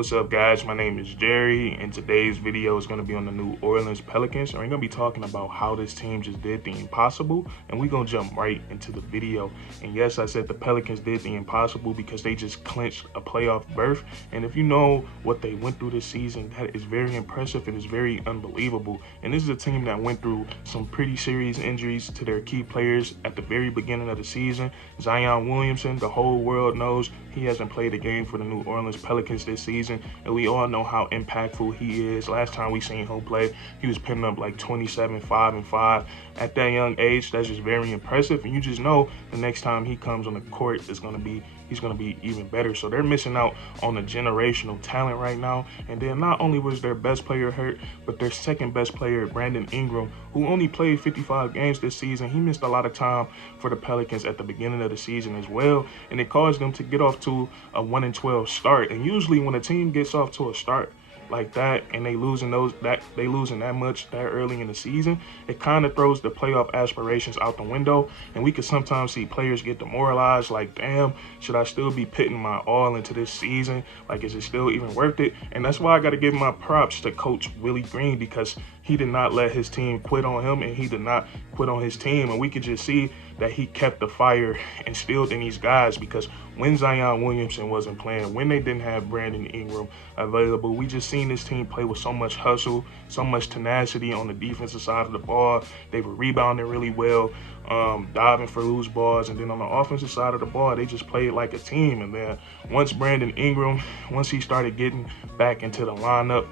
What's up, guys? My name is Jerry, and today's video is going to be on the New Orleans Pelicans. And we're going to be talking about how this team just did the impossible, and we're going to jump right into the video. And yes, I said the Pelicans did the impossible because they just clinched a playoff berth. And if you know what they went through this season, that is very impressive and is very unbelievable. And this is a team that went through some pretty serious injuries to their key players at the very beginning of the season. Zion Williamson, the whole world knows he hasn't played a game for the New Orleans Pelicans this season, and we all know how impactful he is. Last time we seen him play, he was putting up like 27, 5, and 5. At that young age, that's just very impressive, and you just know the next time he comes on the court, he's going to be even better. So they're missing out on a generational talent right now. And then not only was their best player hurt, but their second best player, Brandon Ingram, who only played 55 games this season, he missed a lot of time for the Pelicans at the beginning of the season as well. And it caused them to get off to a 1-12 start. And usually when a team gets off to a start like that and they losing that much that early in the season, it kind of throws the playoff aspirations out the window. And we could sometimes see players get demoralized, like, damn, should I still be putting my all into this season? Like, is it still even worth it? And that's why I got to give my props to Coach Willie Green, because he did not let his team quit on him, and he did not quit on his team. And we could just see that he kept the fire instilled in these guys, because when Zion Williamson wasn't playing, when they didn't have Brandon Ingram available, we just seen this team play with so much hustle, so much tenacity on the defensive side of the ball. They were rebounding really well, diving for loose balls, and then on the offensive side of the ball, they just played like a team. And then once Brandon Ingram, once he started getting back into the lineup,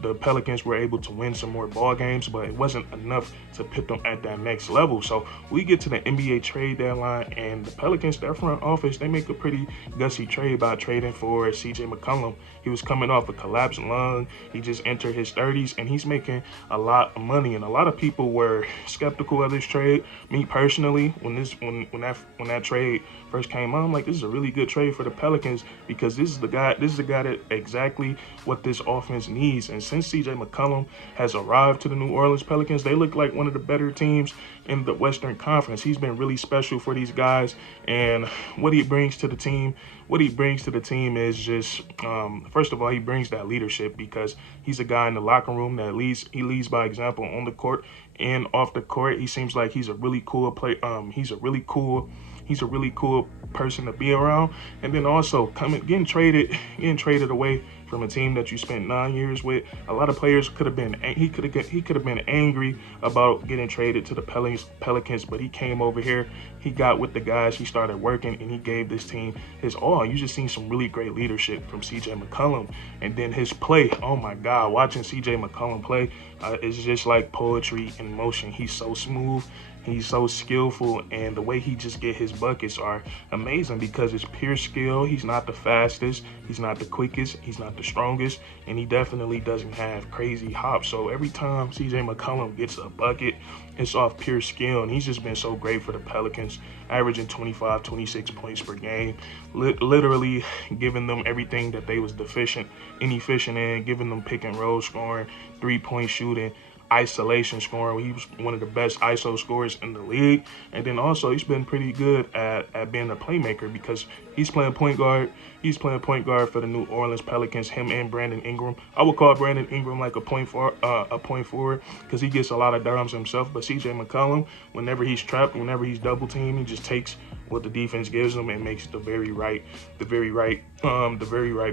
the Pelicans were able to win some more ball games, but it wasn't enough to put them at that next level. So we get to the NBA trade deadline, and the Pelicans, their front office, they make a pretty gutsy trade by trading for CJ McCollum. He was coming off a collapsed lung. He just entered his 30s, and he's making a lot of money. And a lot of people were skeptical of this trade. Me personally, when that trade first came out, I'm like, this is a really good trade for the Pelicans, because this is the guy that exactly what this offense needs. And since CJ McCollum has arrived to the New Orleans Pelicans, they look like one of the better teams in the Western Conference. He's been really special for these guys, and what he brings to the team is just, first of all, he brings that leadership, because he's a guy in the locker room that leads by example on the court and off the court. He seems like he's a really cool he's a really cool person to be around. And then also getting traded away from a team that you spent 9 years with. A lot of players could have been angry about getting traded to the Pelicans, but he came over here, he got with the guys, he started working, and he gave this team his all. You just seen some really great leadership from CJ McCollum. And then his play, oh my God, watching CJ McCollum play is just like poetry in motion. He's so smooth, he's so skillful, and the way he just get his buckets are amazing, because it's pure skill. He's not the fastest, he's not the quickest, he's not the strongest, and he definitely doesn't have crazy hops. So every time CJ McCollum gets a bucket, it's off pure skill, and he's just been so great for the Pelicans, averaging 25, 26 points per game, literally giving them everything that they was inefficient in, giving them pick and roll scoring, three-point shooting, isolation scoring. He was one of the best ISO scorers in the league. And then also he's been pretty good at being a playmaker, because he's playing point guard. He's playing point guard for the New Orleans Pelicans, him and Brandon Ingram. I would call Brandon Ingram like a point forward, because he gets a lot of dimes himself. But CJ McCollum, whenever he's trapped, whenever he's double teamed, he just takes what the defense gives him and makes the very right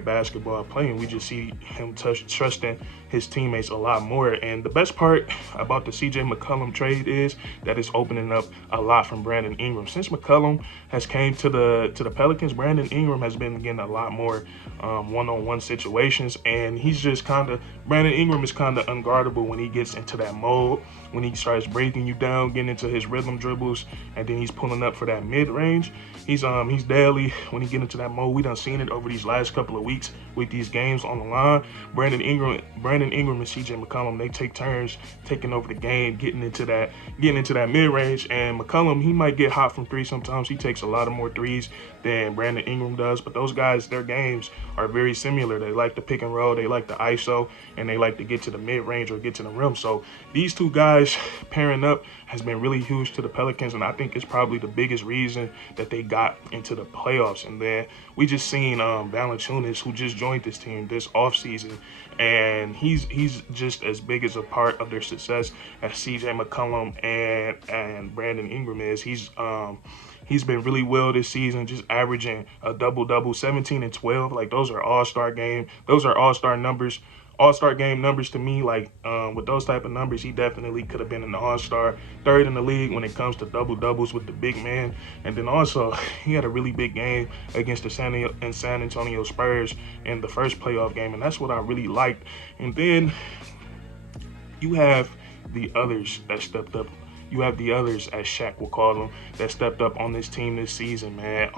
basketball play. And we just see him trusting his teammates a lot more. And the best part about the CJ McCollum trade is that it's opening up a lot from Brandon Ingram. Since McCollum has came to the Pelicans, Brandon Ingram has been getting a lot more one-on-one situations, and Brandon Ingram is kind of unguardable when he gets into that mode, when he starts breaking you down, getting into his rhythm dribbles, and then he's pulling up for that mid-range. He's deadly when he get into that mode. We done seen it over these last couple of weeks with these games on the line. Brandon Ingram and CJ McCollum, they take turns taking over the game, getting into that mid-range. And McCollum, he might get hot from three sometimes. He takes a lot of more threes than Brandon Ingram does, but those guys, their games are very similar. They like to pick and roll, they like the ISO, and they like to get to the mid-range or get to the rim. So these two guys, guys pairing up has been really huge to the Pelicans, and I think it's probably the biggest reason that they got into the playoffs. And then we just seen Valanciunas, who just joined this team this offseason, and he's just as big as a part of their success as CJ McCollum and Brandon Ingram is. He's been really well this season, just averaging a double-double, 17 and 12. Like, those are all-star game. Those are all-star numbers. All-star game numbers to me. Like, with those type of numbers, he definitely could have been an all-star, third in the league when it comes to double-doubles with the big man. And then also, he had a really big game against the San Antonio Spurs in the first playoff game, and that's what I really liked. And then you have the others that stepped up. You have the others, as Shaq will call them, that stepped up on this team this season, man.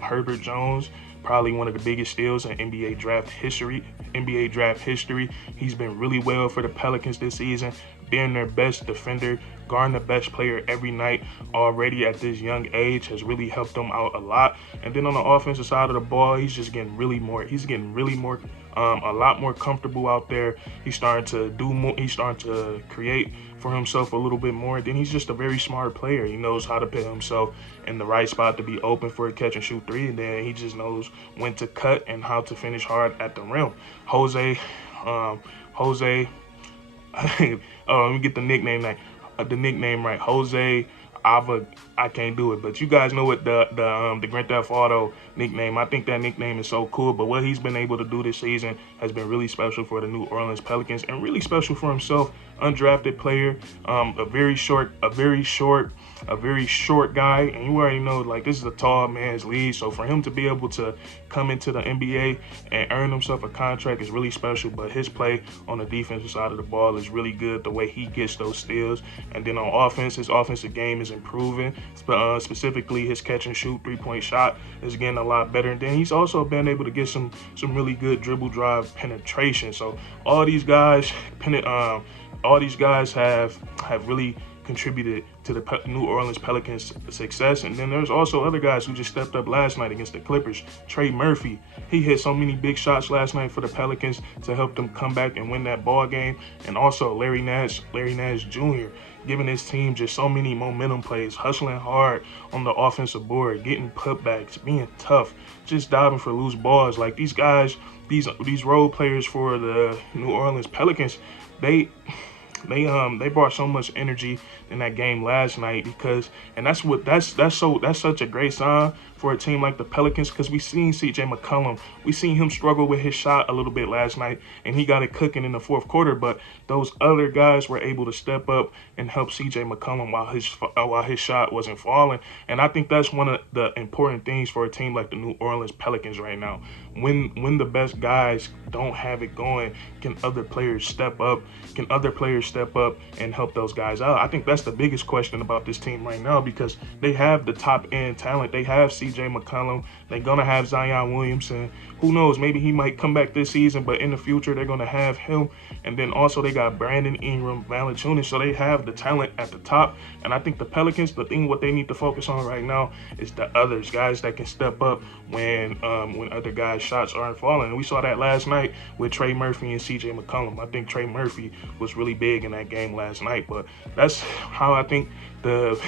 Herbert Jones, probably one of the biggest steals in NBA draft history. He's been really well for the Pelicans this season, being their best defender, guarding the best player every night already at this young age has really helped them out a lot. And then on the offensive side of the ball, he's getting a lot more comfortable out there. He's starting to do more. He's starting to create for himself a little bit more. Then he's just a very smart player. He knows how to put himself in the right spot to be open for a catch and shoot three. And then he just knows when to cut and how to finish hard at the rim. Jose, let me get the nickname right. Jose Ava, I can't do it, but you guys know what the Grand Theft Auto nickname. I think that nickname is so cool, but what he's been able to do this season has been really special for the New Orleans Pelicans and really special for himself. Undrafted player, a very short guy, and you already know, like, this is a tall man's league, so for him to be able to come into the NBA and earn himself a contract is really special. But his play on the defensive side of the ball is really good, the way he gets those steals. And then on offense, his offensive game is improving, specifically his catch and shoot three-point shot is getting a lot better. And then he's also been able to get some really good dribble drive penetration. So all these guys have really contributed to the New Orleans Pelicans' success. And then there's also other guys who just stepped up last night against the Clippers. Trey Murphy, he hit so many big shots last night for the Pelicans to help them come back and win that ball game. And also Larry Nash Jr., giving his team just so many momentum plays, hustling hard on the offensive board, getting putbacks, being tough, just diving for loose balls. Like, these guys, these role players for the New Orleans Pelicans, they brought so much energy in that game last night, and that's such a great sign for a team like the Pelicans, because we seen CJ McCollum, we seen him struggle with his shot a little bit last night, and he got it cooking in the fourth quarter. But those other guys were able to step up and help CJ McCollum while his shot wasn't falling. And I think that's one of the important things for a team like the New Orleans Pelicans right now. When the best guys don't have it going, can other players step up? Can other players step up and help those guys out? I think that's the biggest question about this team right now, because they have the top end talent. They have CJ McCollum. They're gonna have Zion Williamson. Who knows? Maybe he might come back this season, but in the future they're gonna have him. And then also they got Brandon Ingram, Valanciunas. So they have the talent at the top. And I think the Pelicans, what they need to focus on right now is the others, guys that can step up when other guys' shots aren't falling. And we saw that last night with Trey Murphy and CJ McCollum. I think Trey Murphy was really big in that game last night. But that's how I think the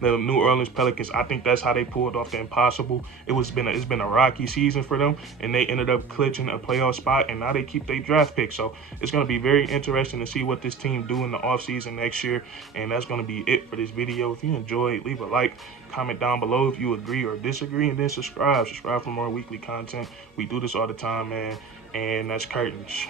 New Orleans Pelicans, I think that's how they pulled off the impossible. It's been a rocky season for them, and they ended up clinching a playoff spot, and now they keep their draft pick. So it's going to be very interesting to see what this team do in the offseason next year. And that's going to be it for this video. If you enjoyed, leave a like, comment down below if you agree or disagree, and then subscribe for more weekly content. We do this all the time, man. And that's curtains.